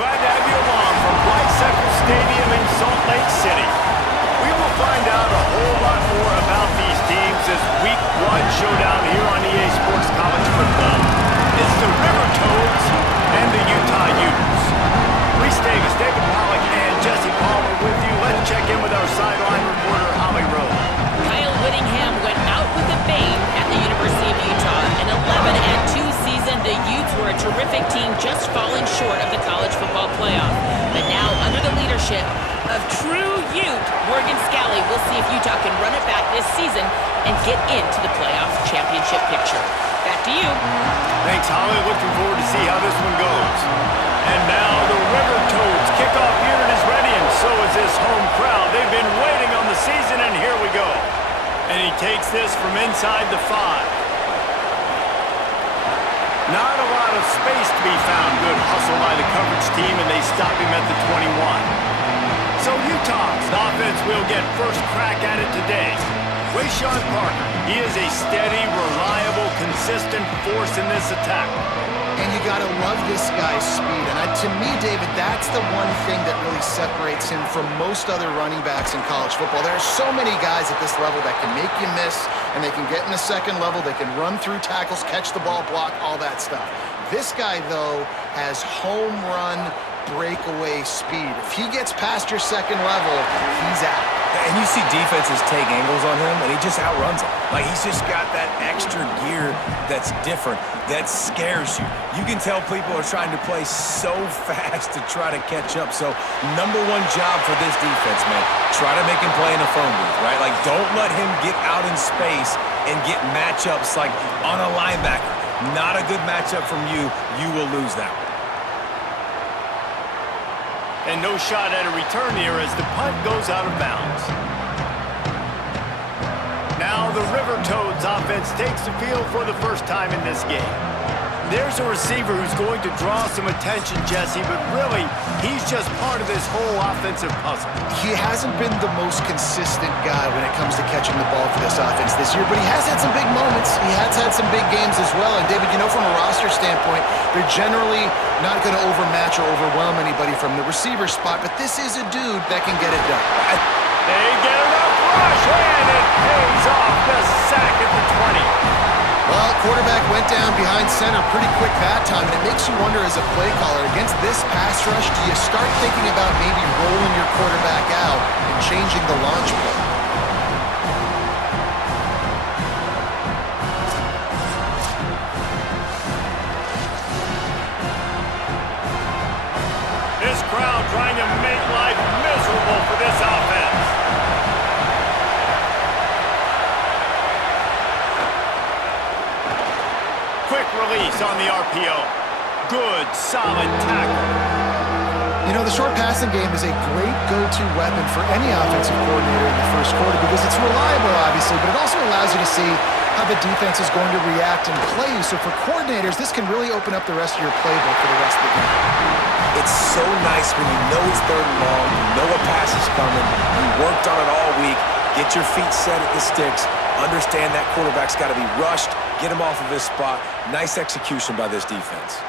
Glad to have you along from Bicycle Stadium in Salt Lake City. We will find out a whole lot more about these teams as Week 1 showdown here on EA Sports College Football. It's the River Toads and the Utah Utes. Reese Davis, David Pollack, and Jesse Palmer with you. Let's check in with our sideline reporter, Holly Rowe. Kyle Whittingham went out with a bang at the University of Utah. An 11-2 season, the Utes were a terrific team, just falling short of the college football playoff. But now, under the leadership of true Ute, Morgan Scalley, we'll see if Utah can run it back this season and get into the playoff championship picture. Back to you. Thanks, Holly. Looking forward to see how this one goes. And now the River Toads kickoff unit is ready, and so is this home crowd. They've been waiting on the season, and here we go. And he takes this from inside the 5. Not a lot of space to be found. Good hustle by the coverage team, and they stop him at the 21. So Utah's offense will get first crack at it today. Wayshawn Parker, he is a steady, reliable, consistent force in this attack. And you got to love this guy's speed. And to me, David, that's the one thing that really separates him from most other running backs in college football. There are so many guys at this level that can make you miss, and they can get in the second level. They can run through tackles, catch the ball, block, all that stuff. This guy, though, has home run breakaway speed. If he gets past your second level, he's out. And you see defenses take angles on him, and he just outruns them. Like, he's just got that extra gear that's different, that scares you. You can tell people are trying to play so fast to try to catch up. So, number one job for this defense, man, try to make him play in a phone booth, right? Like, don't let him get out in space and get matchups like on a linebacker. Not a good matchup from you. You will lose that one. And no shot at a return here as the punt goes out of bounds. Now the River Toads offense takes the field for the first time in this game. There's a receiver who's going to draw some attention, Jesse, but really, he's just part of this whole offensive puzzle. He hasn't been the most consistent guy when it comes to catching the ball for this offense this year, but he has had some big moments. He has had some big games as well. And, David, you know, from a roster standpoint, they're generally not going to overmatch or overwhelm anybody from the receiver spot, but this is a dude that can get it done. They get enough rush, and it pays off the sack at the 20. Well, quarterback went down behind center pretty quick that time, and it makes you wonder as a play caller, against this pass rush, do you start thinking about maybe rolling your quarterback out and changing the launch play? This crowd trying to make life miserable for this offense. Quick release on the RPO. Good, solid tackle. You know, the short passing game is a great go-to weapon for any offensive coordinator in the first quarter because it's reliable, obviously, but it also allows you to see how the defense is going to react and play you. So for coordinators, this can really open up the rest of your playbook for the rest of the game. It's so nice when you know it's third and long, you know a pass is coming, you worked on it all week, get your feet set at the sticks, understand that quarterback's got to be rushed, get him off of his spot. Nice execution by this defense.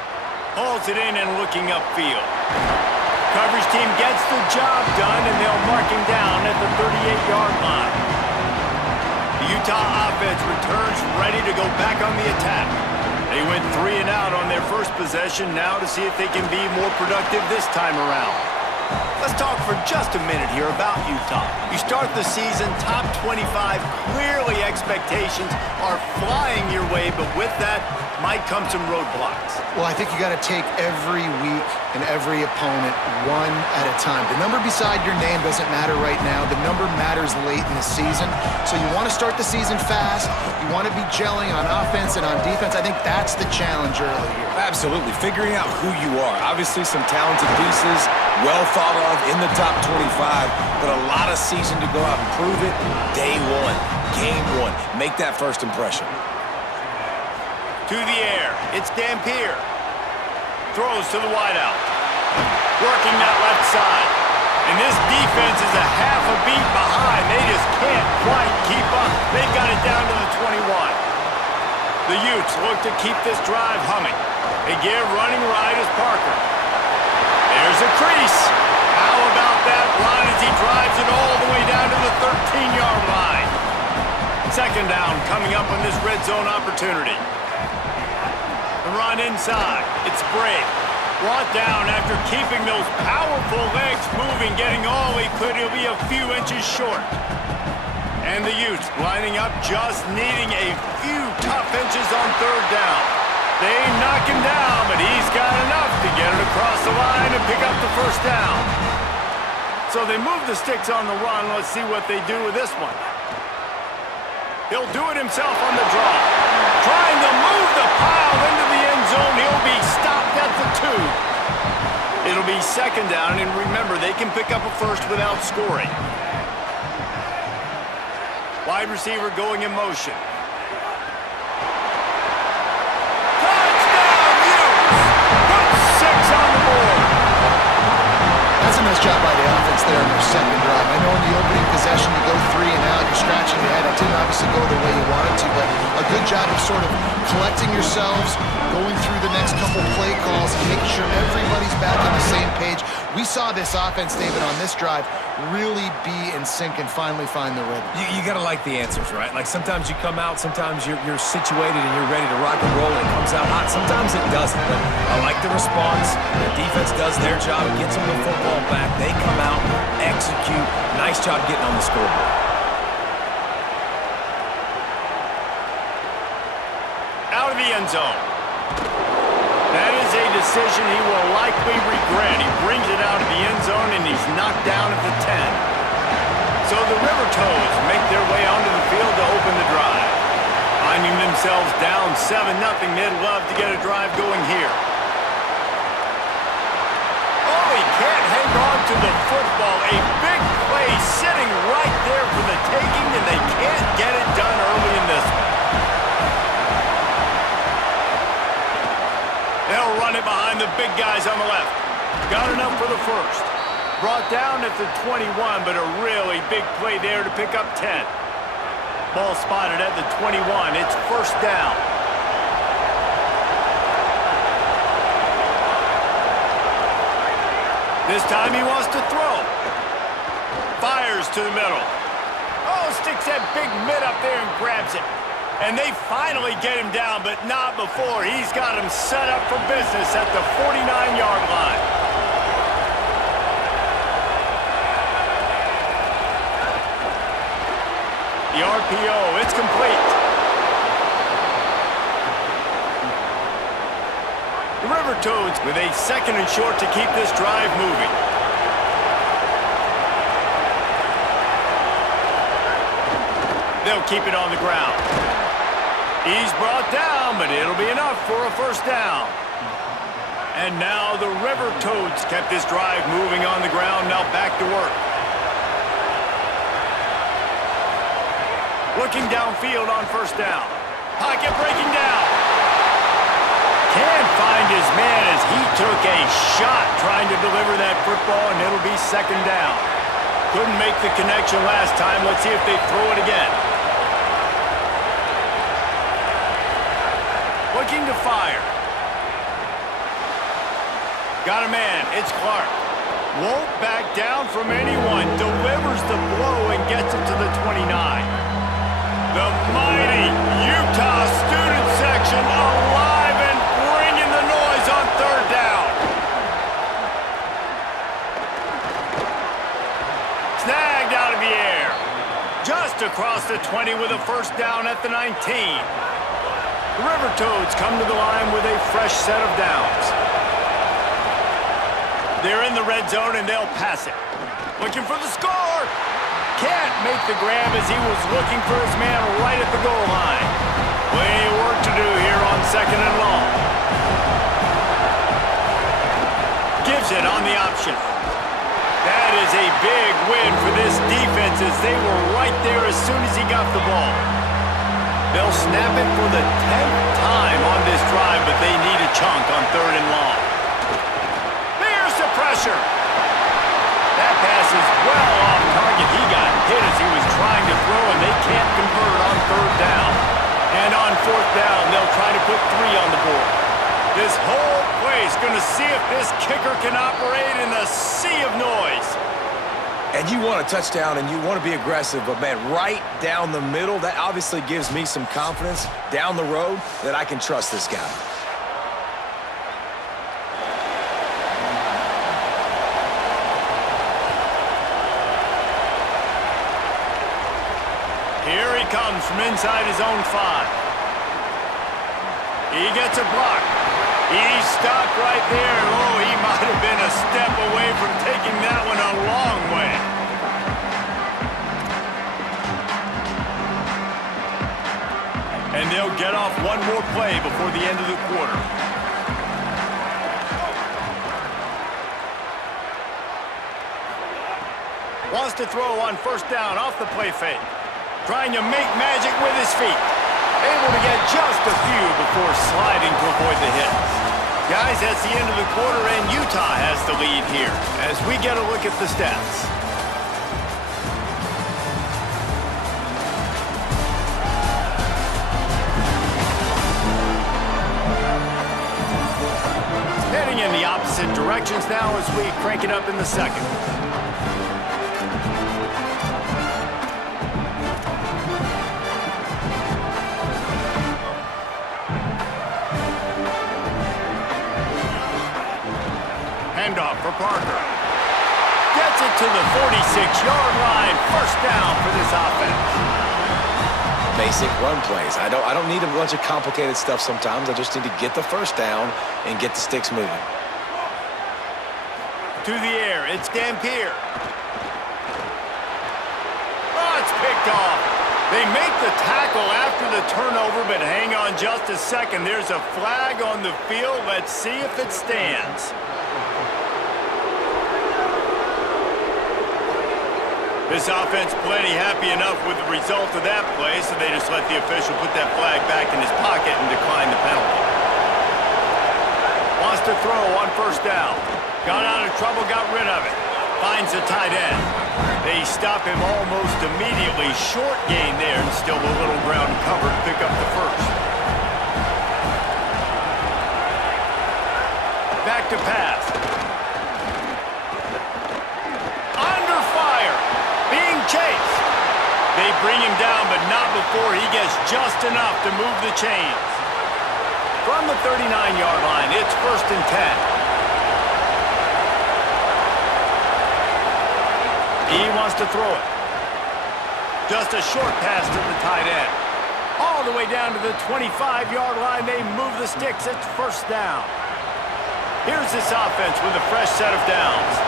Hauls it in and looking upfield. Coverage team gets the job done, and they'll mark him down at the 38-yard line. The Utah offense returns ready to go back on the attack. They went 3 and out on their first possession, now to see if they can be more productive this time around. Let's talk for just a minute here about Utah. You start the season top 25. Clearly expectations are flying your way, but with that might come some roadblocks. Well, I think you got to take every week and every opponent one at a time. The number beside your name doesn't matter right now. The number matters late in the season. So you want to start the season fast. You want to be gelling on offense and on defense. I think that's the challenge early here. Absolutely. Figuring out who you are. Obviously some talented pieces, well thought of in the top 25, but a lot of season to go out and prove it. Day one, game one. Make that first impression. To the air, it's Dampier. Throws to the wideout. Working that left side. And this defense is a half a beat behind. They just can't quite keep up. They've got it down to the 21. The Utes look to keep this drive humming. They give running right as Parker. There's drives it all the way down to the 13-yard line. Second down coming up on this red zone opportunity. The run inside. It's Brady. Brought down after keeping those powerful legs moving, getting all he could. He'll be a few inches short. And the Utes lining up, just needing a few tough inches on third down. They knock him down, but he's got enough to get it across the line and pick up the first down. So they move the sticks on the run. Let's see what they do with this one. He'll do it himself on the draw. Trying to move the pile into the end zone. He'll be stopped at the 2. It'll be second down, and remember, they can pick up a first without scoring. Wide receiver going in motion. Touchdown, Utes! Put 6 on the board. That's a nice job by the offense there in their second drive. I know in the opening possession you go 3 and out, you're scratching your head. It didn't obviously go the way you wanted to, but a good job of sort of collecting yourselves, going through the next couple play calls, and making sure everybody's back on the same page. We saw this offense, David, on this drive really be in sync and finally find the rhythm. You got to like the answers, right? Like sometimes you come out, sometimes you're situated and you're ready to rock and roll and it comes out hot. Sometimes it doesn't, but I like the response. The defense does their job, gets them the football back. They come out, execute. Nice job getting on the scoreboard. Out of the end zone. That is a decision he will likely regret. He brings it out of the end zone, and he's knocked down at the 10. So the River Toads make their way onto the field to open the drive. Finding themselves down 7-0, they'd love to get a drive going here. Oh, he can't hang on to the football. A big play sitting right there for the taking, and they can't get it done early in this one. They'll run it behind the big guys on the left. Got enough for the first. Brought down at the 21, but a really big play there to pick up 10. Ball spotted at the 21. It's first down. This time he wants to throw. Fires to the middle. Oh, sticks that big mid up there and grabs it. And they finally get him down, but not before. He's got him set up for business at the 49-yard line. The RPO, it's complete. The River Toads with a second and short to keep this drive moving. They'll keep it on the ground. He's brought down, but it'll be enough for a first down. And now the River Toads kept this drive moving on the ground. Now back to work. Looking downfield on first down. Pocket breaking down. Can't find his man as he took a shot trying to deliver that football, and it'll be second down. Couldn't make the connection last time. Let's see if they throw it again. Looking to fire. Got a man. It's Clark. Won't back down from anyone. Delivers the blow and gets it to the 29. The mighty Utah student section alive and bringing the noise on third down. Snagged out of the air. Just across the 20 with a first down at the 19. The River Toads come to the line with a fresh set of downs. They're in the red zone and they'll pass it. Looking for the score. Can't make the grab as he was looking for his man right at the goal line. Plenty of work to do here on second and long. Gives it on the option. That is a big win for this defense as they were right there as soon as he got the ball. They'll snap it for the 10th time on this drive, but they need a chunk on third and long. There's the pressure. That pass is well off target. He got hit as he was trying to throw, and they can't convert on third down. And on fourth down, they'll try to put 3 on the board. This whole place going to see if this kicker can operate in the sea of noise. And you want a touchdown and you want to be aggressive, but man, right down the middle, that obviously gives me some confidence down the road that I can trust this guy. Here he comes from inside his own 5. He gets a block. He's stopped right there. Oh, he might have been a step away from taking that one a long way. And they'll get off one more play before the end of the quarter. Wants to throw on first down off the play fake. Trying to make magic with his feet. Able to get just a few before sliding to avoid the hits. Guys, that's the end of the quarter, and Utah has the lead here as we get a look at the stats. Heading in the opposite directions now as we crank it up in the second. Handoff for Parker. Gets it to the 46-yard line. First down for this offense. Basic run plays. I don't need a bunch of complicated stuff sometimes. I just need to get the first down and get the sticks moving. To the air, it's Dampier. Oh, it's picked off. They make the tackle after the turnover, but hang on just a second. There's a flag on the field. Let's see if it stands. This offense plenty happy enough with the result of that play, so they just let the official put that flag back in his pocket and decline the penalty. Wants to throw on first down. Got out of trouble, got rid of it. Finds the tight end. They stop him almost immediately. Short gain there, and still a little ground covered to pick up the first. Back to pass. Under fire. Being chased. They bring him down, but not before he gets just enough to move the chains. From the 39-yard line, it's 1st and 10. He wants to throw it. Just a short pass to the tight end. All the way down to the 25-yard line, they move the sticks. It's first down. Here's this offense with a fresh set of downs.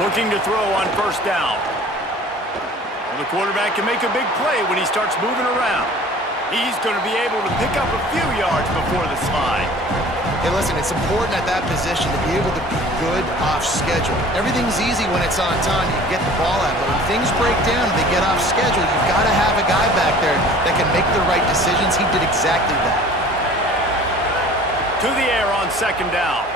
Looking to throw on first down. Well, the quarterback can make a big play when he starts moving around. He's going to be able to pick up a few yards before the slide. Hey, listen, it's important at that position to be able to be good off schedule. Everything's easy when it's on time. You get the ball out, but when things break down and they get off schedule, you've got to have a guy back there that can make the right decisions. He did exactly that. To the air on second down.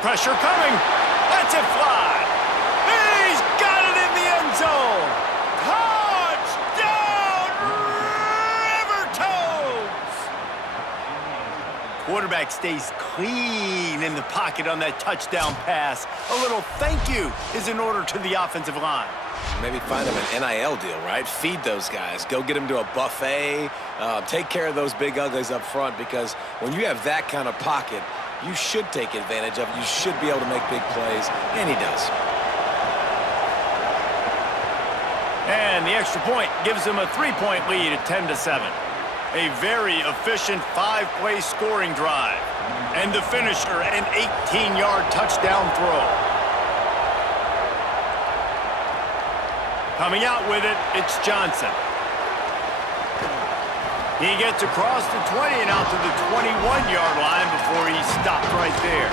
Pressure coming. Lets it fly. He's got it in the end zone. Touchdown, Rivertones! Quarterback stays clean in the pocket on that touchdown pass. A little thank you is in order to the offensive line. Maybe find them an NIL deal, right? Feed those guys. Go get them to a buffet. Take care of those big uglies up front, because when you have that kind of pocket, you should take advantage of it. You should be able to make big plays, and he does. And the extra point gives them a 3-point lead at 10-7. A very efficient 5-play scoring drive. And the finisher, an 18-yard touchdown throw. Coming out with it, it's Johnson. He gets across the 20 and out to the 21-yard line before he's stopped right there.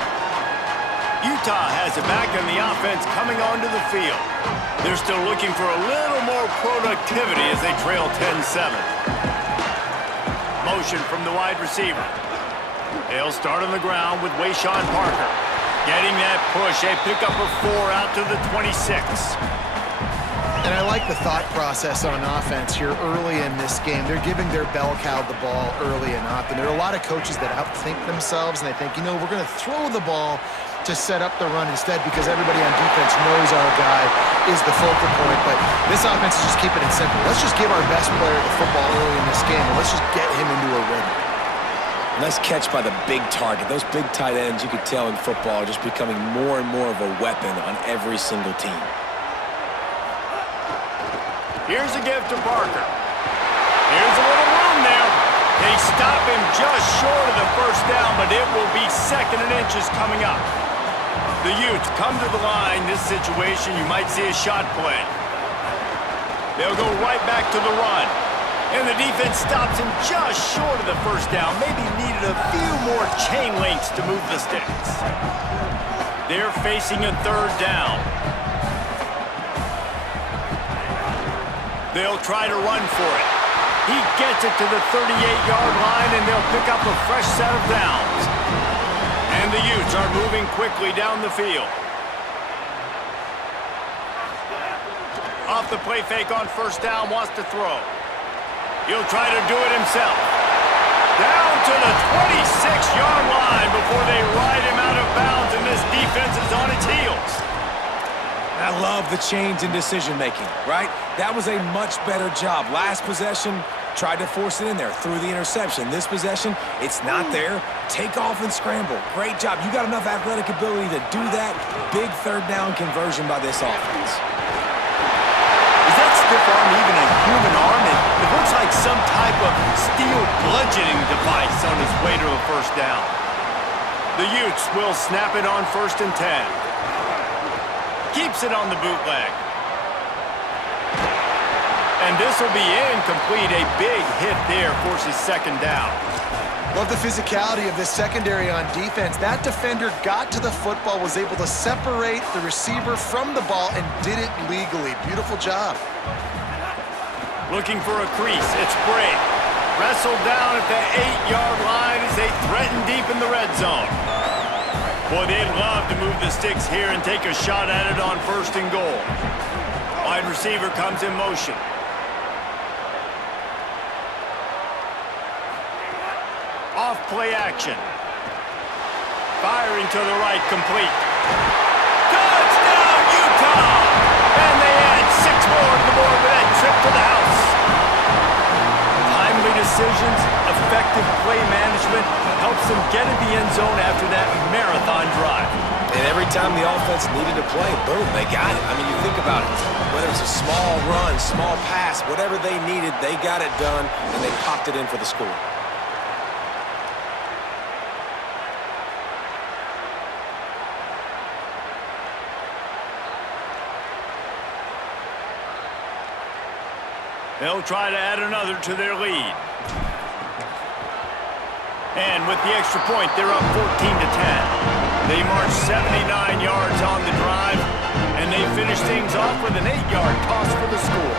Utah has it back on the offense coming onto the field. They're still looking for a little more productivity as they trail 10-7. Motion from the wide receiver. They'll start on the ground with Wayshawn Parker. Getting that push, a pickup of 4 out to the 26. And I like the thought process on offense here early in this game. They're giving their bell cow the ball early and often. There are a lot of coaches that outthink themselves, and they think, you know, we're going to throw the ball to set up the run instead because everybody on defense knows our guy is the focal point. But this offense is just keeping it simple. Let's just give our best player the football early in this game, and let's just get him into a rhythm. Nice catch by the big target. Those big tight ends, you could tell in football, are just becoming more and more of a weapon on every single team. Here's a give to Parker. Here's a little room there. They stop him just short of the first down, but it will be 2nd and inches coming up. The Utes come to the line. This situation, you might see a shot play. They'll go right back to the run. And the defense stops him just short of the first down. Maybe needed a few more chain links to move the sticks. They're facing a 3rd down. They'll try to run for it. He gets it to the 38-yard line, and they'll pick up a fresh set of downs. And the Utes are moving quickly down the field. Off the play fake on 1st down, wants to throw. He'll try to do it himself. Down to the 26-yard line before they ride him out of bounds, and this defense is on its heels. I love the change in decision-making, right? That was a much better job. Last possession, tried to force it in there, threw the interception. This possession, it's not there. Take off and scramble. Great job. You got enough athletic ability to do that. Big 3rd down conversion by this offense. Is that stiff arm even a human arm? It looks like some type of steel bludgeoning device on his way to a 1st down. The Utes will snap it on 1st and 10. Keeps it on the bootleg. And this will be incomplete. A big hit there forces 2nd down. Love the physicality of this secondary on defense. That defender got to the football, was able to separate the receiver from the ball, and did it legally. Beautiful job. Looking for a crease. It's Bray. Wrestled down at the 8-yard line as they threaten deep in the red zone. Boy, they'd love to move the sticks here and take a shot at it on 1st and goal. Wide receiver comes in motion. Off play action. Firing to the right, complete. Touchdown, Utah! And they add 6 more to the board with that trip to the house. Timely decisions, effective play management helps them get in the end zone after that marathon drive. And every time the offense needed to play, boom, they got it. I mean, you think about it. Whether it's a small run, small pass, whatever they needed, they got it done, and they popped it in for the score. They'll try to add another to their lead. And with the extra point, they're up 14-10. They march 79 yards on the drive, and they finish things off with an 8-yard toss for the score.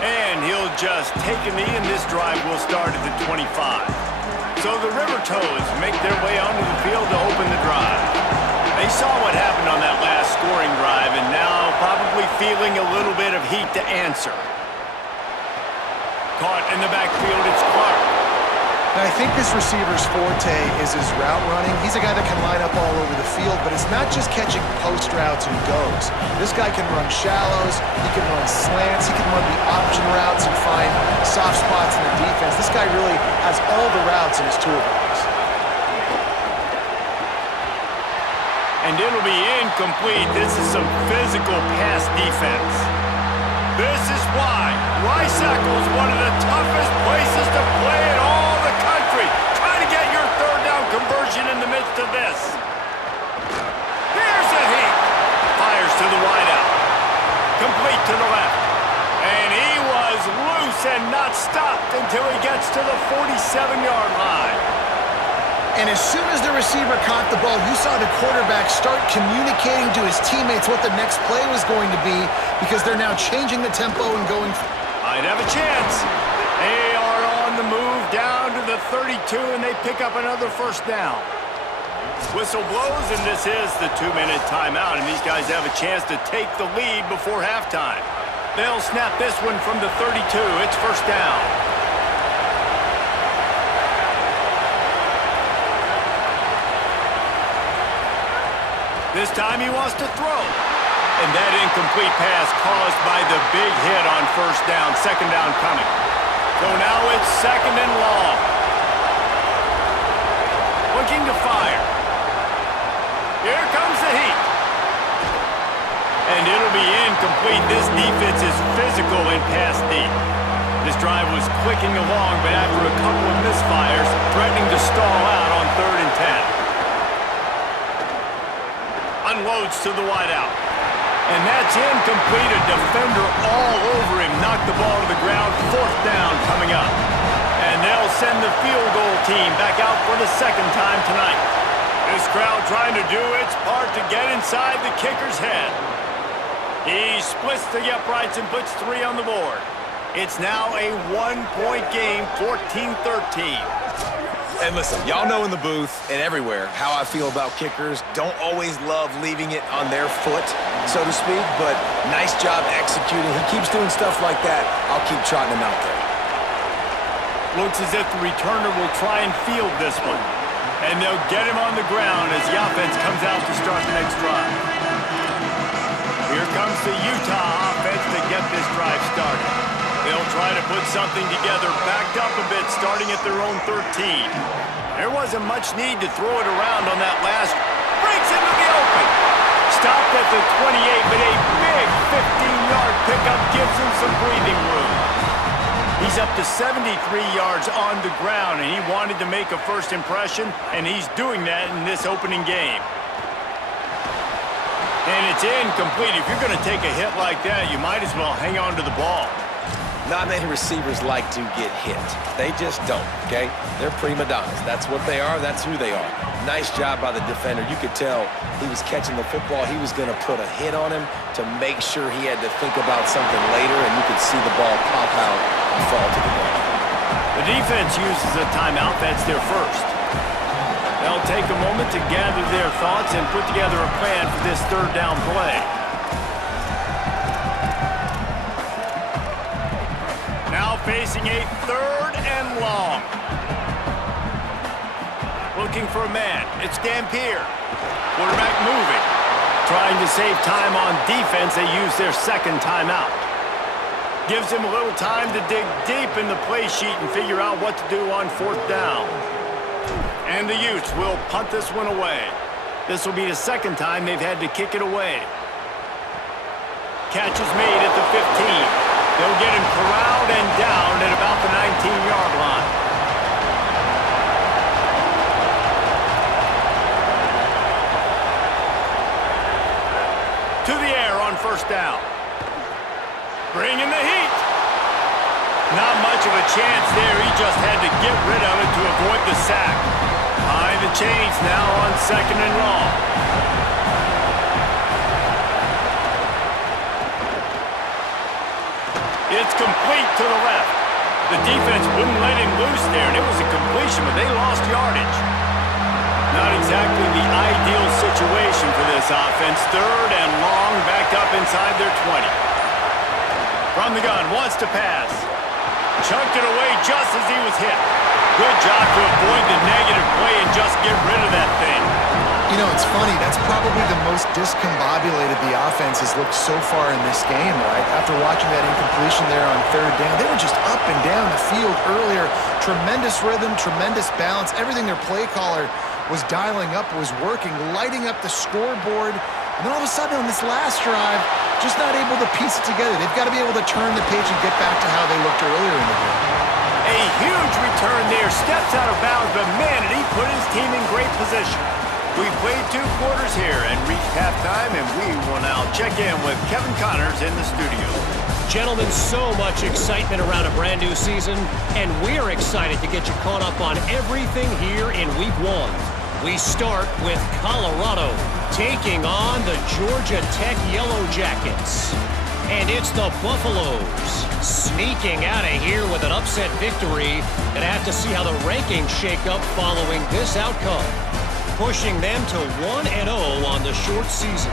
And he'll just take a knee, and this drive will start at the 25. So the River Toads make their way onto the field to open the drive. They saw what happened on that last scoring drive, and now probably feeling a little bit of heat to answer. Caught in the backfield, it's Clark. And I think this receiver's forte is his route running. He's a guy that can line up all over the field, but it's not just catching post routes and goes. This guy can run shallows, he can run slants, he can run the option routes and find soft spots in the defense. This guy really has all the routes in his toolbox. And it'll be incomplete. This is some physical pass defense. This is why Rice-Eccles is one of the toughest places to play in all the country. Try to get your 3rd down conversion in the midst of this. Here's a heat. Fires to the wideout. Complete to the left. And he was loose and not stopped until he gets to the 47-yard line. And as soon as the receiver caught the ball, you saw the quarterback start communicating to his teammates what the next play was going to be, because they're now changing the tempo and going. Might have a chance. They are on on the move down to the 32, and they pick up another first down. Whistle blows, and this is the 2-minute timeout, and these guys have a chance to take the lead before halftime. They'll snap this one from the 32. It's first down. This time he wants to throw. And that incomplete pass caused by the big hit on first down. Second down coming. So now it's second and long. Looking to fire. Here comes the heat. And it'll be incomplete. This defense is physical and pass deep. This drive was clicking along, but after a couple of misfires, threatening to stall out on 3rd and 10. Unloads to the wideout. And that's incomplete. A defender all over him. Knocked the ball to the ground. Fourth down coming up. And they'll send the field goal team back out for the second time tonight. This crowd trying to do its part to get inside the kicker's head. He splits the uprights and puts 3 on the board. It's now a 1-point game, 14-13. And listen, y'all know in the booth and everywhere how I feel about kickers. Don't always love leaving it on their foot, so to speak, but nice job executing. He keeps doing stuff like that. I'll keep trotting him out there. Looks as if the returner will try and field this one. And they'll get him on the ground as the offense comes out to start the next drive. Here comes the Utah offense to get this drive started. They'll try to put something together, backed up a bit, starting at their own 13. There wasn't much need to throw it around on that last. Breaks into the open. Stopped at the 28, but a big 15-yard pickup gives him some breathing room. He's up to 73 yards on the ground, and he wanted to make a first impression, and he's doing that in this opening game. And it's incomplete. If you're going to take a hit like that, you might as well hang on to the ball. Not many receivers like to get hit. They just don't, okay? They're prima donnas. That's what they are. That's who they are. Nice job by the defender. You could tell he was catching the football. He was going to put a hit on him to make sure he had to think about something later, and you could see the ball pop out and fall to the ground. The defense uses a timeout. That's their first. They'll take a moment to gather their thoughts and put together a plan for this third down play. Now facing a 3rd and long. Looking for a man. It's Dampier. Quarterback moving. Trying to save time on defense, they use their second timeout. Gives him a little time to dig deep in the play sheet and figure out what to do on 4th down. And the Utes will punt this one away. This will be the second time they've had to kick it away. Catch is made at the 15. They'll get him corralled and down at about the 19-yard line. To the air on first down. Bringing the heat. Not much of a chance there. He just had to get rid of it to avoid the sack. Behind the chains now on 2nd and long. It's complete to the left. The defense wouldn't let him loose there, and it was a completion, but they lost yardage. Not exactly the ideal situation for this offense. 3rd and long, backed up inside their 20. From the gun, wants to pass. Chunked it away just as he was hit. Good job to avoid the negative play and just get rid of that thing. You know, it's funny. That's probably the most discombobulated the offense has looked so far in this game, right? After watching that incompletion there on 3rd down, they were just up and down the field earlier. Tremendous rhythm, tremendous balance. Everything their play caller was dialing up was working, lighting up the scoreboard. And then all of a sudden on this last drive, just not able to piece it together. They've got to be able to turn the page and get back to how they looked earlier in the game. A huge return there. Steps out of bounds, but man, did he put his team in great position. We've played 2 quarters here and reached halftime, and we will now check in with Kevin Connors in the studio. Gentlemen, so much excitement around a brand new season, and we're excited to get you caught up on everything here in Week 1. We start with Colorado taking on the Georgia Tech Yellow Jackets. And it's the Buffaloes sneaking out of here with an upset victory. Gonna have to see how the rankings shake up following this outcome, pushing them to 1-0 on the short season.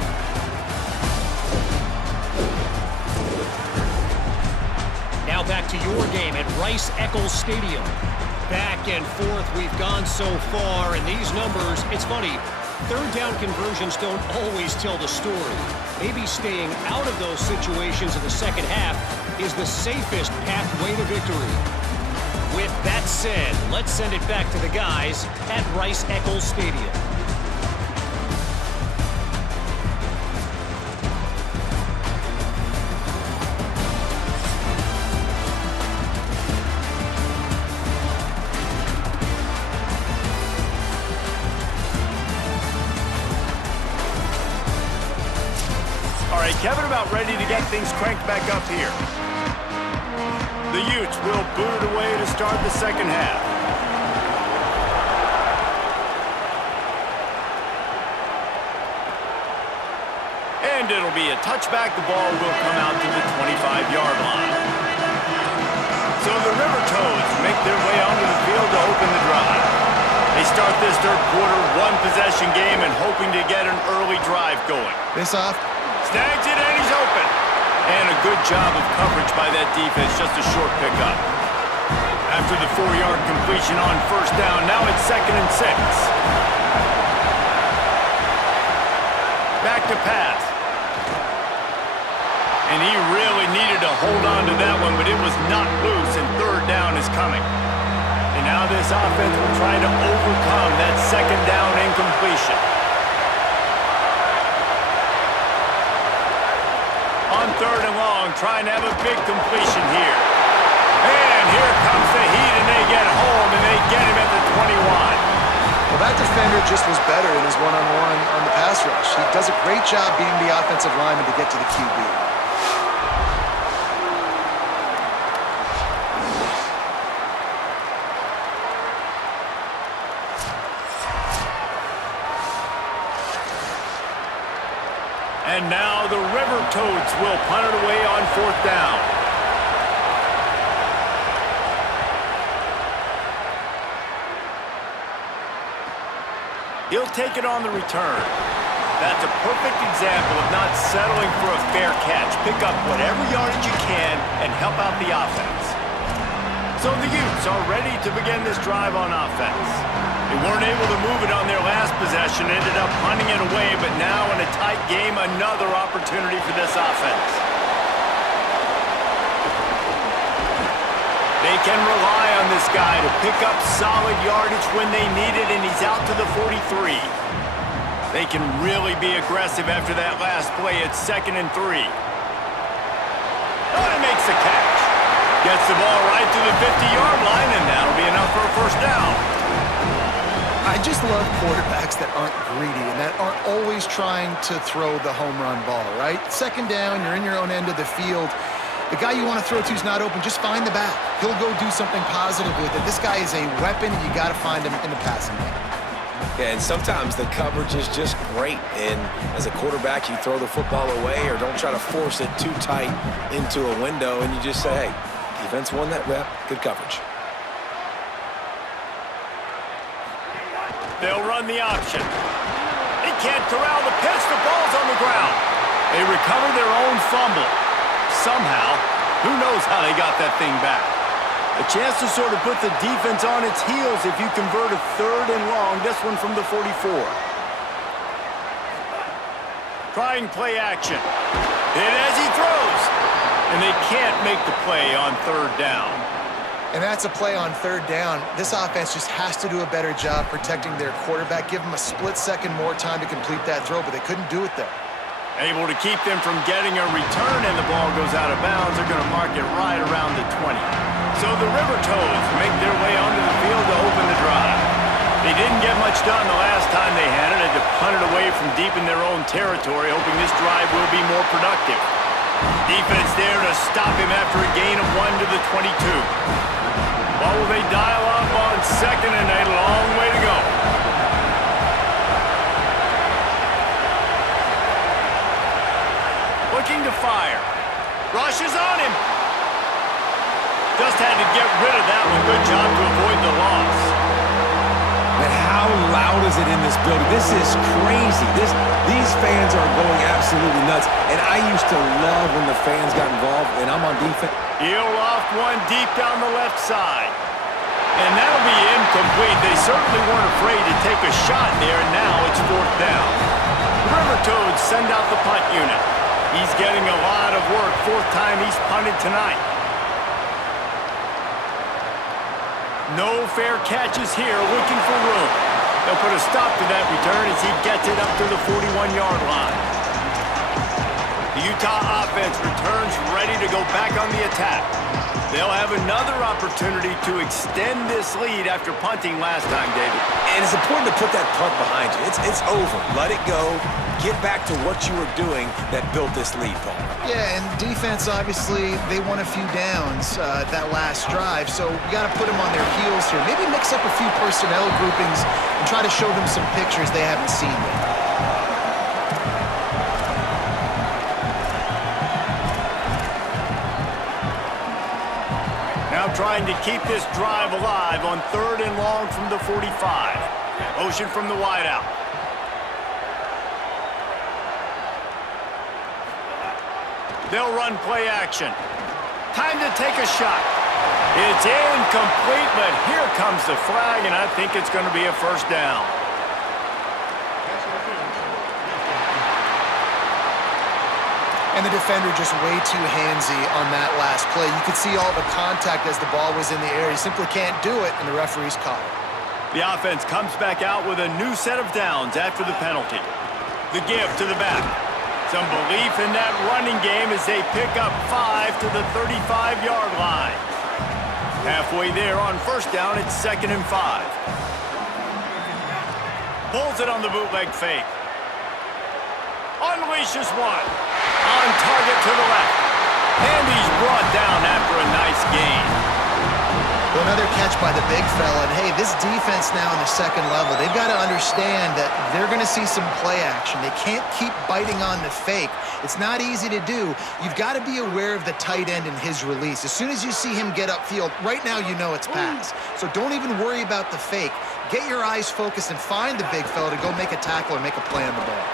Now back to your game at Rice-Eccles Stadium. Back and forth we've gone so far, and these numbers, it's funny, third down conversions don't always tell the story. Maybe staying out of those situations in the second half is the safest pathway to victory. With that said, let's send it back to the guys at Rice-Eccles Stadium. Kevin about ready to get things cranked back up here. The Utes will boot it away to start the second half. And it'll be a touchback. The ball will come out to the 25-yard line. So the River Toads make their way onto the field to open the drive. They start this third quarter one-possession game and hoping to get an early drive going. This off. Snags it, and he's open. And a good job of coverage by that defense, just a short pickup. After the 4-yard completion on first down, now it's 2nd and 6. Back to pass. And he really needed to hold on to that one, but it was not loose, and third down is coming. And now this offense will try to overcome that second down incompletion. On third and long, trying to have a big completion here. And here comes the heat, and they get home, and they get him at the 21. Well, that defender just was better in his one-on-one on the pass rush. He does a great job beating the offensive lineman to get to the QB. And now the River Toads will punt it away on fourth down. He'll take it on the return. That's a perfect example of not settling for a fair catch. Pick up whatever yardage you can and help out the offense. So the Utes are ready to begin this drive on offense. They weren't able to move it on their last possession, ended up punting it away, but now in a tight game, another opportunity for this offense. They can rely on this guy to pick up solid yardage when they need it, and he's out to the 43. They can really be aggressive after that last play. It's 2nd and 3. Oh, he makes the catch. Gets the ball right to the 50-yard line, and that'll be enough for a first down. I just love quarterbacks that aren't greedy and that aren't always trying to throw the home run ball, right? Second down, you're in your own end of the field. The guy you want to throw to is not open. Just find the back. He'll go do something positive with it. This guy is a weapon, and you got to find him in the passing game. Yeah, and sometimes the coverage is just great. And as a quarterback, you throw the football away or don't try to force it too tight into a window, and you just say, hey, defense won that rep. Good coverage. They'll run the option. They can't corral the pitch. The ball's on the ground. They recover their own fumble. Somehow, who knows how they got that thing back. A chance to sort of put the defense on its heels if you convert a third and long. This one from the 44. Trying play action. Hit as he throws. And they can't make the play on third down. And that's a play on third down. This offense just has to do a better job protecting their quarterback. Give them a split second more time to complete that throw, but they couldn't do it there. Able to keep them from getting a return, and the ball goes out of bounds. They're going to mark it right around the 20. So the River Toads make their way onto the field to open the drive. They didn't get much done the last time they had it. Had to punt it away from deep in their own territory, hoping this drive will be more productive. Defense there to stop him after a gain of 1 to the 22. What will they dial up on second, and a long way to go. Looking to fire. Rushes on him. Just had to get rid of that one. Good job to avoid the loss. And how loud is it in this building? This is crazy. These fans are going absolutely nuts. And I used to love when the fans got involved, and I'm on defense. He'll loft one deep down the left side. And that'll be incomplete. They certainly weren't afraid to take a shot there, and now it's 4th down. River Toads send out the punt unit. He's getting a lot of work. 4th time he's punted tonight. No fair catches here, looking for room. They'll put a stop to that return as he gets it up to the 41-yard line. The Utah offense returns ready to go back on the attack. They'll have another opportunity to extend this lead after punting last time, David. And it's important to put that punt behind you. It's over. Let it go. Get back to what you were doing that built this lead, Paul. Yeah, and defense, obviously, they won a few downs that last drive, so you got to put them on their heels here. Maybe mix up a few personnel groupings and try to show them some pictures they haven't seen yet. Now trying to keep this drive alive on 3rd and long from the 45. Motion from the wideout. They'll run play action. Time to take a shot. It's incomplete, but here comes the flag, and I think it's going to be a 1st down. And the defender just way too handsy on that last play. You could see all the contact as the ball was in the air. He simply can't do it, and the referee's caught it. The offense comes back out with a new set of downs after the penalty. The give to the back. Some belief in that running game as they pick up 5 to the 35-yard line. Halfway there on 1st down, it's 2nd and 5. Pulls it on the bootleg fake. Unleashes one. On target to the left. And he's brought down after a nice gain. Well, another catch by the big fella. And, hey, this defense now in the 2nd level, they've got to understand that they're going to see some play action. They can't keep biting on the fake. It's not easy to do. You've got to be aware of the tight end and his release. As soon as you see him get upfield, right now you know it's pass. So don't even worry about the fake. Get your eyes focused and find the big fella to go make a tackle or make a play on the ball.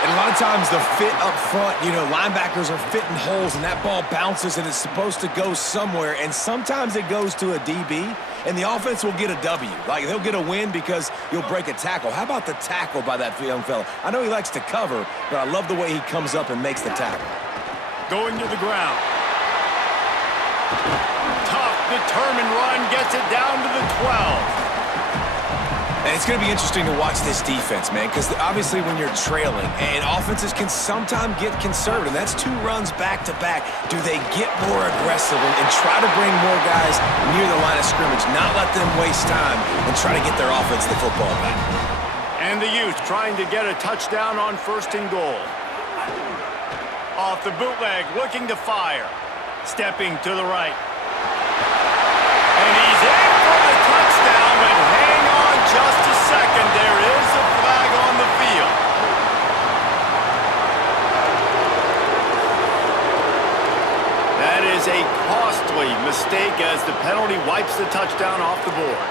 And a lot of times the fit up front, linebackers are fitting holes and that ball bounces and it's supposed to go somewhere. And sometimes it goes to a DB and the offense will get a W. Like they'll get a win because you'll break a tackle. How about the tackle by that young fella? I know he likes to cover, but I love the way he comes up and makes the tackle. Going to the ground. Tough, determined run, gets it down to the 12. And it's going to be interesting to watch this defense, man, because obviously when you're trailing, and offenses can sometimes get conservative. That's 2 runs back-to-back. Do they get more aggressive and try to bring more guys near the line of scrimmage, not let them waste time, and try to get their offense the football back? And the youth trying to get a touchdown on 1st and goal. Off the bootleg, looking to fire. Stepping to the right. And he's in for the touchdown, but hang on just a second. There is a flag on the field. That is a costly mistake as the penalty wipes the touchdown off the board.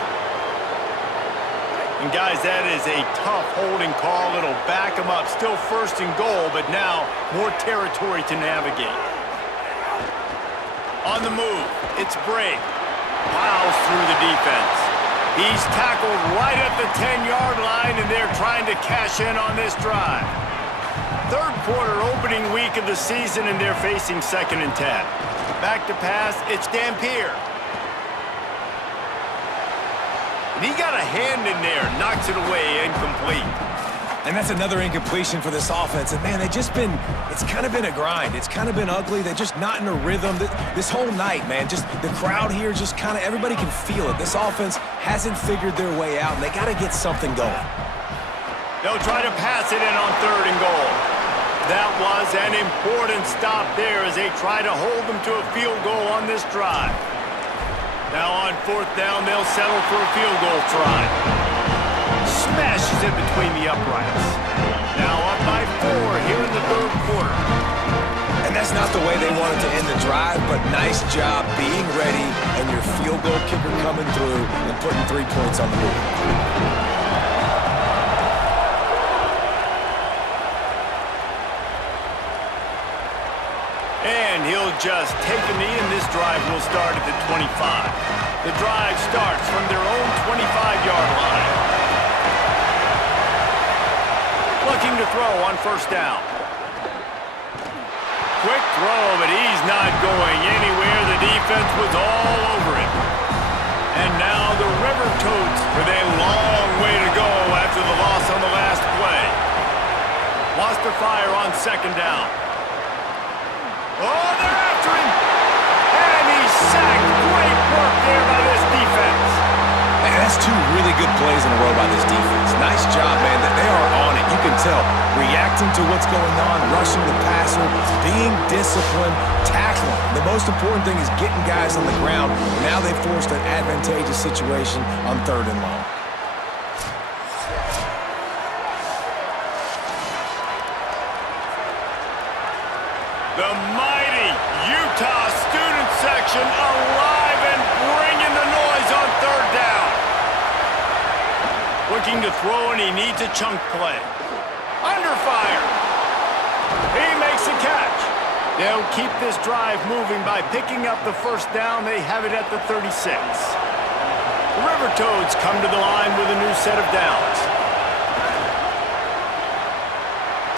And guys, that is a tough holding call. It'll back him up. Still 1st and goal, but now more territory to navigate. On the move, it's Bray. Plows through the defense. He's tackled right at the 10-yard line, and they're trying to cash in on this drive. 3rd quarter opening week of the season, and they're facing 2nd and 10. Back to pass, it's Dampier. And he got a hand in there, knocks it away, incomplete. And that's another incompletion for this offense. And, man, it's kind of been a grind. It's kind of been ugly. They're just not in a rhythm. This whole night, man, just the crowd here just kind of, everybody can feel it. This offense hasn't figured their way out, and they got to get something going. They'll try to pass it in on 3rd and goal. That was an important stop there as they try to hold them to a field goal on this drive. Now on 4th down, they'll settle for a field goal try. Smashes it between the uprights. Now up by 4 here in the 3rd quarter. drive, but nice job being ready and your field goal kicker coming through and putting 3 points on the board. And he'll just take a knee, and this drive will start at the 25. The drive starts from their own 25-yard line. Looking to throw on first down. Quick throw, but he's not going anywhere. The defense was all over him. And now the River Toads with a long way to go after the loss on the last play. Lost their fire on second down. Oh, they're after him! And he's sacked. Great work there by this defense. Man, that's 2 really good plays in a row by this defense. Nice job, man. That they are on it. You can tell. Reacting to what's going on, rushing the passer, being disciplined, tackling. The most important thing is getting guys on the ground. Now they've forced an advantageous situation on 3rd and long. The mighty Utah student section alive and bringing the noise on 3rd down. Looking to throw, and he needs a chunk play. Under fire. He makes a catch. They'll keep this drive moving by picking up the first down. They have it at the 36. The River Toads come to the line with a new set of downs.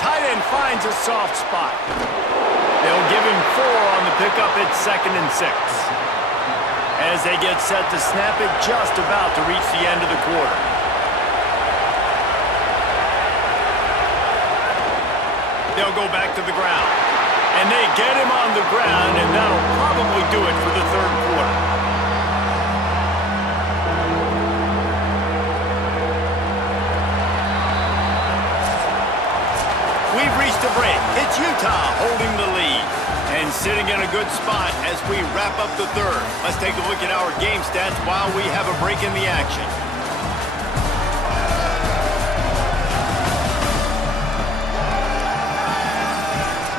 Tight end finds a soft spot. They'll give him 4 on the pickup at 2nd and 6. As they get set to snap it, just about to reach the end of the quarter. They'll go back to the ground. And they get him on the ground, and that'll probably do it for the 3rd quarter. We've reached a break. It's Utah holding the lead and sitting in a good spot as we wrap up the 3rd. Let's take a look at our game stats while we have a break in the action.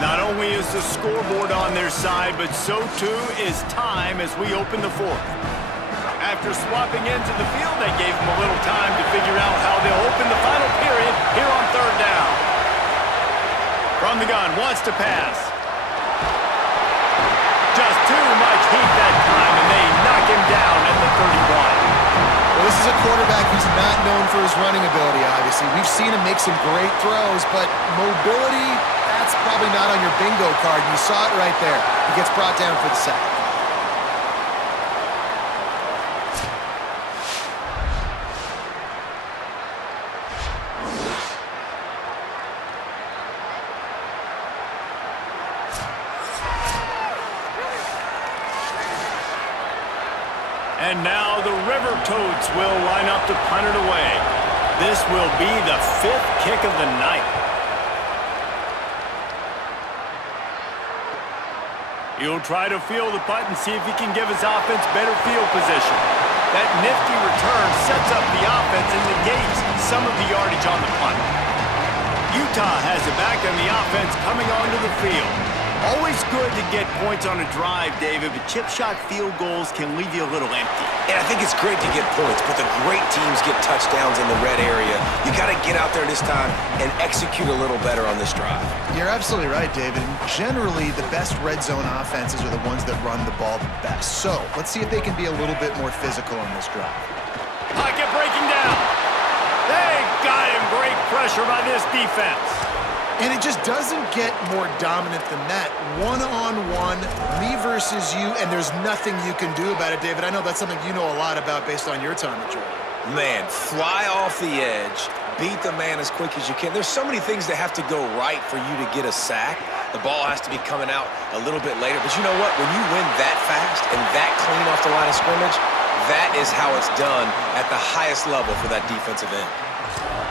Not only is the scoreboard on their side, but so too is time as we open the 4th. After swapping into the field, they gave them a little time to figure out how they'll open the final period here on 3rd down. From the gun, wants to pass. Just too much heat that time, and they knock him down at the 31. Well, this is a quarterback who's not known for his running ability, obviously. We've seen him make some great throws, but mobility, that's probably not on your bingo card. You saw it right there. He gets brought down for the sack. And now the River Toads will line up to punt it away. This will be the 5th kick of the night. He'll try to field the punt and see if he can give his offense better field position. That nifty return sets up the offense and negates some of the yardage on the punt. Utah has it back on the offense coming onto the field. Always good to get points on a drive, David, but chip shot field goals can leave you a little empty. And I think it's great to get points, but the great teams get touchdowns in the red area. You got to get out there this time and execute a little better on this drive. You're absolutely right, David. Generally, the best red zone offenses are the ones that run the ball the best. So let's see if they can be a little bit more physical on this drive. Pocket breaking down. They got him. Great pressure by this defense. And it just doesn't get more dominant than that. One-on-one, me versus you, and there's nothing you can do about it, David. I know that's something you know a lot about based on your time at Georgia. Man, fly off the edge, beat the man as quick as you can. There's so many things that have to go right for you to get a sack. The ball has to be coming out a little bit later. But you know what? When you win that fast and that clean off the line of scrimmage, that is how it's done at the highest level for that defensive end.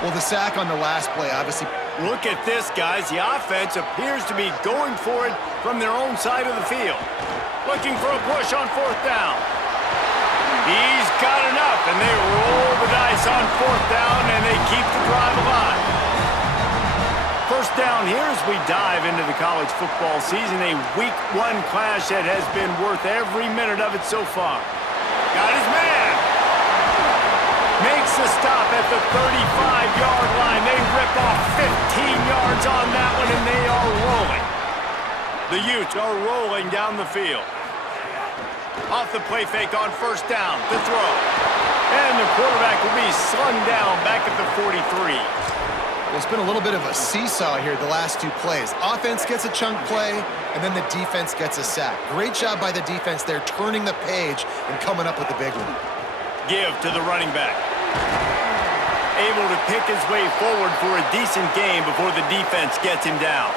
Well, the sack on the last play, obviously. Look at this, guys. The offense appears to be going for it from their own side of the field. Looking for a push on 4th down. He's got enough, and they roll the dice on 4th down, and they keep the drive alive. First down here as we dive into the college football season. A Week 1 clash that has been worth every minute of it so far. Got his man. Makes the stop at the 35-yard line. They rip off 15 yards on that one, and they are rolling. The Utes are rolling down the field. Off the play fake on first down. The throw. And the quarterback will be slung down back at the 43. Well, it's been a little bit of a seesaw here the last two plays. Offense gets a chunk play, and then the defense gets a sack. Great job by the defense there, turning the page and coming up with the big one. Give to the running back. Able to pick his way forward for a decent gain before the defense gets him down.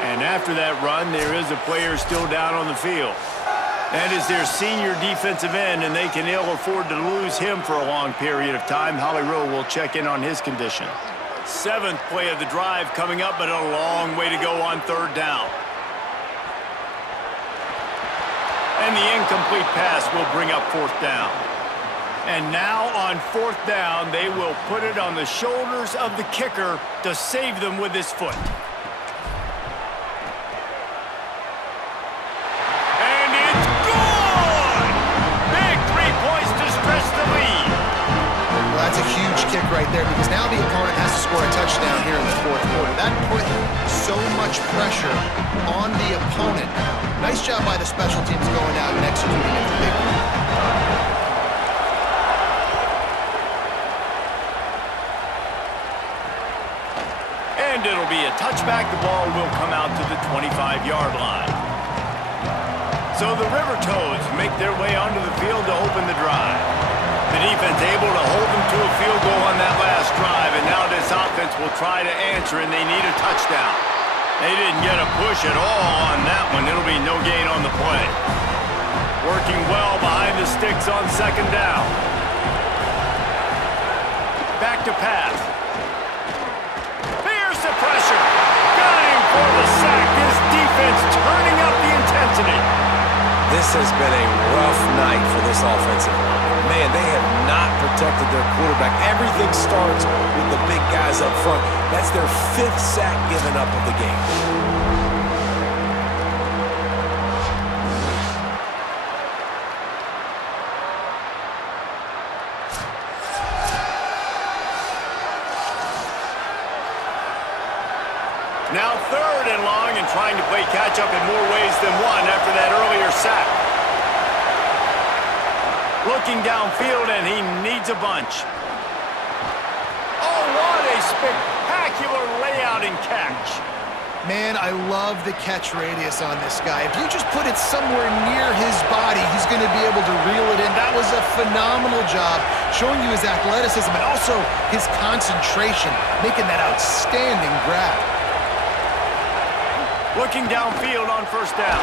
And after that run, there is a player still down on the field. That is their senior defensive end, and they can ill afford to lose him for a long period of time. Holly Rowe will check in on his condition. 7th play of the drive coming up, but a long way to go on third down. And the incomplete pass will bring up fourth down. And now on fourth down, they will put it on the shoulders of the kicker to save them with his foot. And it's good! Big 3 points to stretch the lead. Well, that's a huge kick right there because now the opponent has to score a touchdown here in the fourth quarter. That put so much pressure on the opponent. Nice job by the special teams going out and executing it for big one. And it'll be a touchback. The ball will come out to the 25-yard line. So the River Toads make their way onto the field to open the drive. The defense able to hold them to a field goal on that last drive, and now this offense will try to answer, and they need a touchdown. They didn't get a push at all on that one. It'll be no gain on the play. Working well behind the sticks on second down. Back to pass. There's the pressure. Got him for the sack. This defense turning up the intensity. This has been a rough night for this offensive line. Man, they have not protected their quarterback. Everything starts with the big guys up front. That's their 5th sack given up of the game. Now 3rd and long and trying to play catch-up in more ways than one after that earlier sack. Looking downfield, and he needs a bunch. Oh, what a spectacular layout and catch. Man, I love the catch radius on this guy. If you just put it somewhere near his body, he's going to be able to reel it in. That was a phenomenal job, showing you his athleticism and also his concentration, making that outstanding grab. Looking downfield on first down.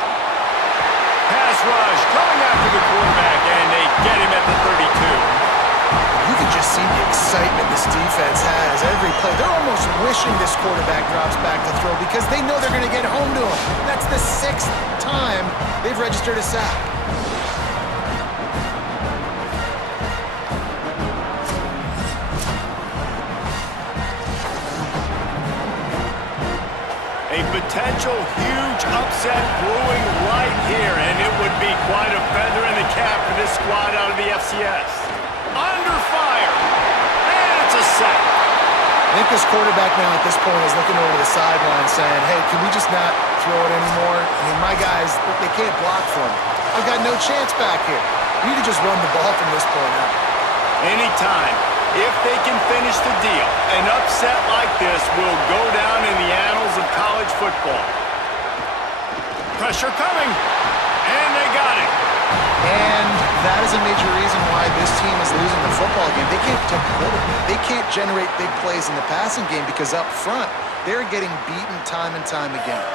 Pass rush coming after the quarterback, and they get him at the 32. You can just see the excitement this defense has every play. They're almost wishing this quarterback drops back to throw because they know they're going to get home to him. That's the 6th time they've registered a sack. A potential huge upset brewing right here, and it would be quite a feather in the cap for this squad out of the FCS. Under fire, and it's a sack. I think this quarterback now at this point is looking over the sideline saying, hey, can we just not throw it anymore? I mean, my guys, they can't block for me. I've got no chance back here. We need to just run the ball from this point out. Anytime. If they can finish the deal, an upset like this will go down in the annals of college football. Pressure coming, and they got it. And that is a major reason why this team is losing the football game. They can't protect the quarterback. They can't generate big plays in the passing game because up front, they're getting beaten time and time again.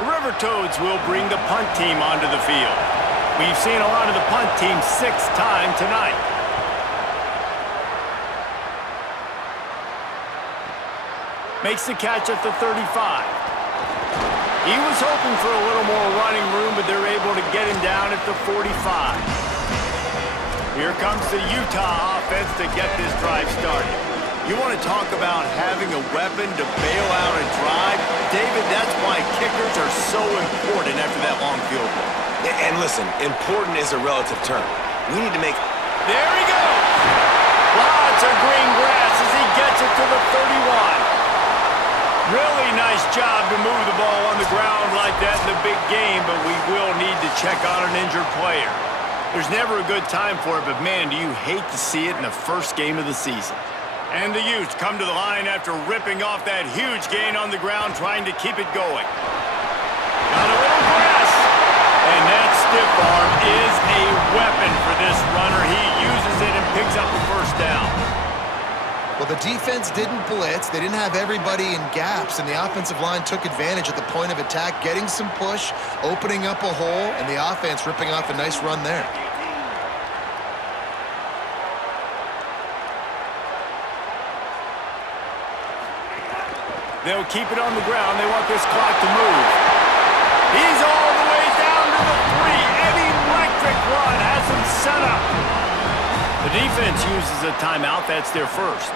River Toads will bring the punt team onto the field. We've seen a lot of the punt team 6th time tonight. Makes the catch at the 35. He was hoping for a little more running room, but they're able to get him down at the 45. Here comes the Utah offense to get this drive started. You want to talk about having a weapon to bail out a drive? David, that's why kickers are so important after that long field goal. And listen, important is a relative term. We need to make... There he goes! Lots of green grass as he gets it to the 31. Really nice job to move the ball on the ground like that in the big game, but we will need to check on an injured player. There's never a good time for it, but man, do you hate to see it in the first game of the season. And the Utes come to the line after ripping off that huge gain on the ground, trying to keep it going. Got a little grass. And that stiff arm is a weapon for this runner. He uses it and picks up a first down. Well, the defense didn't blitz. They didn't have everybody in gaps, and the offensive line took advantage at the point of attack, getting some push, opening up a hole, and the offense ripping off a nice run there. They'll keep it on the ground. They want this clock to move. He's all the way down to the 3. An electric run has him set up. The defense uses a timeout. That's their first.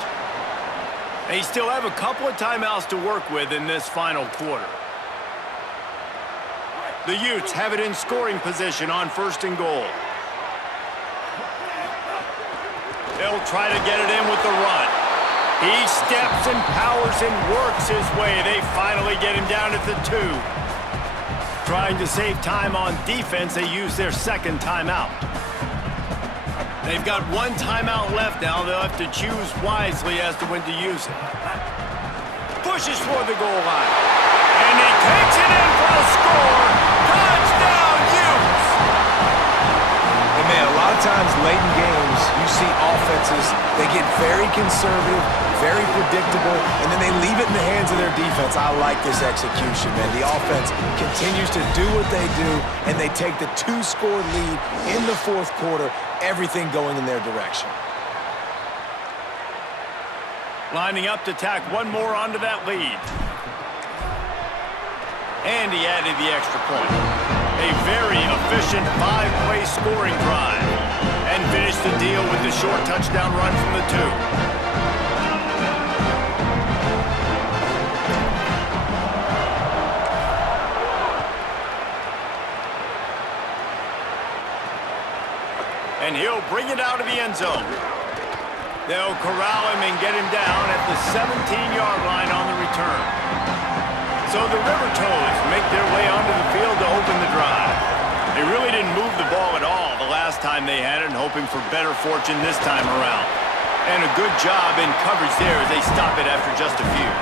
They still have a couple of timeouts to work with in this final quarter. The Utes have it in scoring position on 1st and goal. They'll try to get it in with the run. He steps and powers and works his way. They finally get him down at the 2. Trying to save time on defense, they use their second timeout. They've got one timeout left now. They'll have to choose wisely as to when to use it. Pushes for the goal line. And he takes it in for a score. Touchdown, Utes! And man, a lot of times late in games, you see offenses, they get very conservative, very predictable, and then they leave it in the hands of their defense. I like this execution, man. The offense continues to do what they do, and they take the 2-score lead in the 4th quarter, everything going in their direction. Lining up to tack one more onto that lead. And he added the extra point. A very efficient 5-play scoring drive. And finished the deal with the short touchdown run from the 2. And he'll bring it out of the end zone. They'll corral him and get him down at the 17-yard line on the return. So the River Toads make their way onto the field to open the drive. They really didn't move the ball at all the last time they had it, hoping for better fortune this time around. And a good job in coverage there as they stop it after just a few.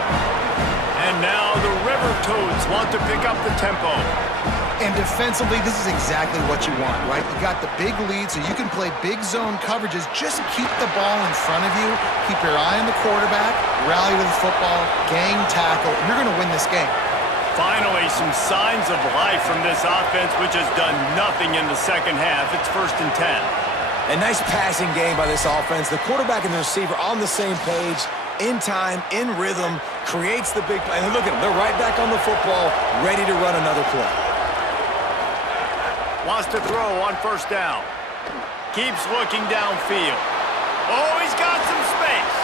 And now the River Toads want to pick up the tempo. And defensively, this is exactly what you want, right? You got the big lead, so you can play big zone coverages. Just keep the ball in front of you. Keep your eye on the quarterback. Rally to the football. Gang tackle. You're going to win this game. Finally, some signs of life from this offense, which has done nothing in the second half. It's 1st and 10. A nice passing game by this offense. The quarterback and the receiver on the same page, in time, in rhythm, creates the big play. And look at them. They're right back on the football, ready to run another play. Wants to throw on 1st down. Keeps looking downfield. Oh, he's got some space.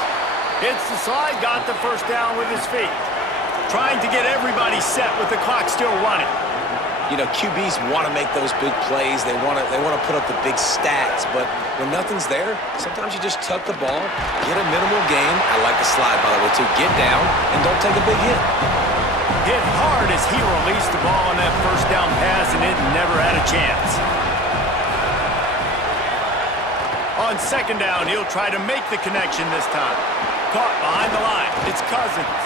Hits the slide, got the 1st down with his feet. Trying to get everybody set with the clock still running. You know, QBs want to make those big plays. They want to put up the big stats. But when nothing's there, sometimes you just tuck the ball, get a minimal gain. I like the slide, by the way, too. Get down and don't take a big hit. Hit hard as he released the ball on that 1st down pass, and it never had a chance. On 2nd down, he'll try to make the connection this time. Caught behind the line. It's Cousins.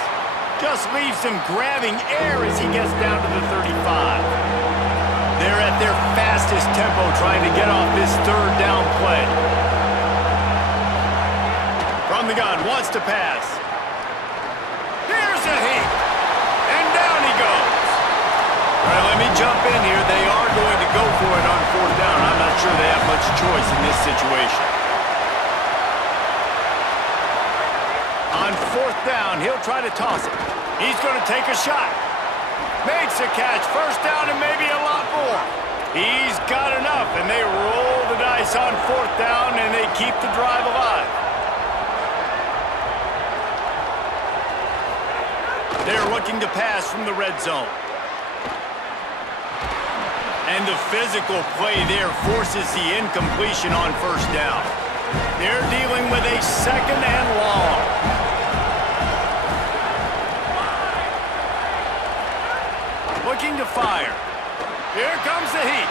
Just leaves him grabbing air as he gets down to the 35. They're at their fastest tempo trying to get off this 3rd down play. From the gun, wants to pass. Here's a hit. And down he goes. All right, let me jump in here. They are going to go for it on 4th down. I'm not sure they have much choice in this situation. On fourth down. He'll try to toss it. He's going to take a shot. Makes a catch. First down and maybe a lot more. He's got enough, and they roll the dice on fourth down, and they keep the drive alive. They're looking to pass from the red zone. And the physical play there forces the incompletion on first down. They're dealing with a second and long. Looking to fire. Here comes the heat.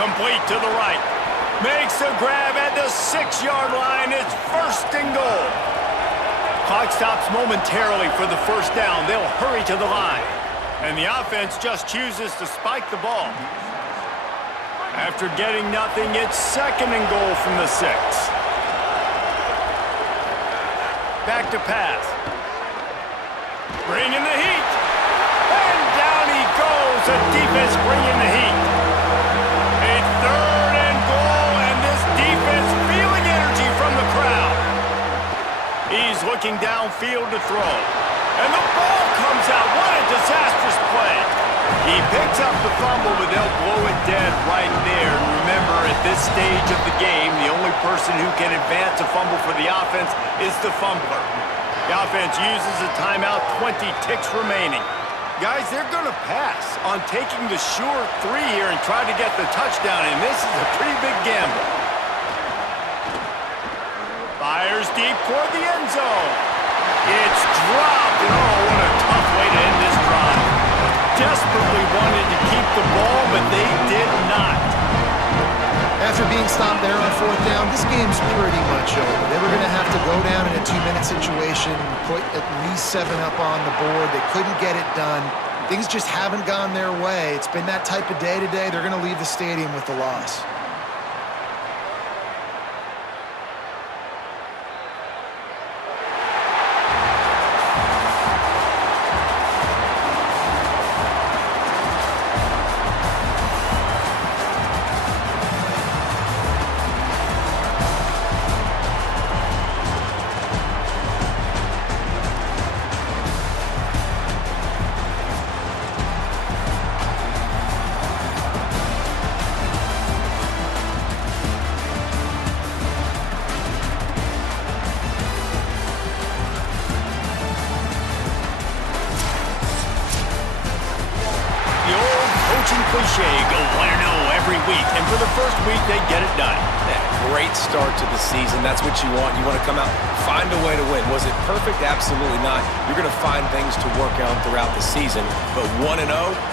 Complete to the right. Makes a grab at the 6-yard line. It's first and goal. Clock stops momentarily for the first down. They'll hurry to the line. And the offense just chooses to spike the ball. After getting nothing, it's second and goal from the 6. Back to pass. Bringing the heat. And down he goes. The defense bringing the heat. A third and goal, and this defense feeling energy from the crowd. He's looking downfield to throw. And the ball comes out. What a disastrous play. He picks up the fumble, but they'll blow it dead right there. And remember, at this stage of the game, the only person who can advance a fumble for the offense is the fumbler. The offense uses a timeout, 20 ticks remaining. Guys, they're going to pass on taking the sure 3 here and try to get the touchdown, and this is a pretty big gamble. Fires deep toward the end zone. It's dropped, and oh, what a tough way to end this drive. Desperately wanted to keep the ball, but they did not. After being stopped there on fourth down, this game's pretty much over. They were going to have to go down in a 2-minute situation, put at least 7 up on the board. They couldn't get it done. Things just haven't gone their way. It's been that type of day today. They're going to leave the stadium with the loss. Cliche, go 1-0 every week, and for the first week, they get it done. Yeah, great start to the season. That's what you want. You want to come out, find a way to win. Was it perfect? Absolutely not. You're going to find things to work on throughout the season, but 1-0,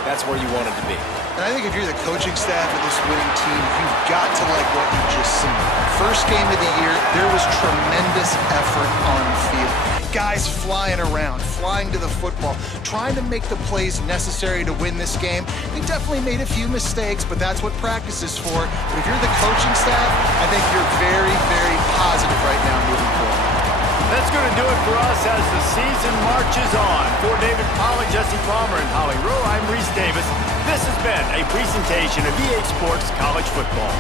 that's where you want it to be. And I think if you're the coaching staff of this winning team, you've got to like what you just seen. First game of the year, there was tremendous effort on the field. Guys flying around, flying to the football, trying to make the plays necessary to win this game. They definitely made a few mistakes, but that's what practice is for. But if you're the coaching staff, I think you're very, very positive right now moving forward. That's going to do it for us as the season marches on. For David Pollack, Jesse Palmer, and Holly Rowe, I'm Reese Davis. This has been a presentation of EA Sports College Football.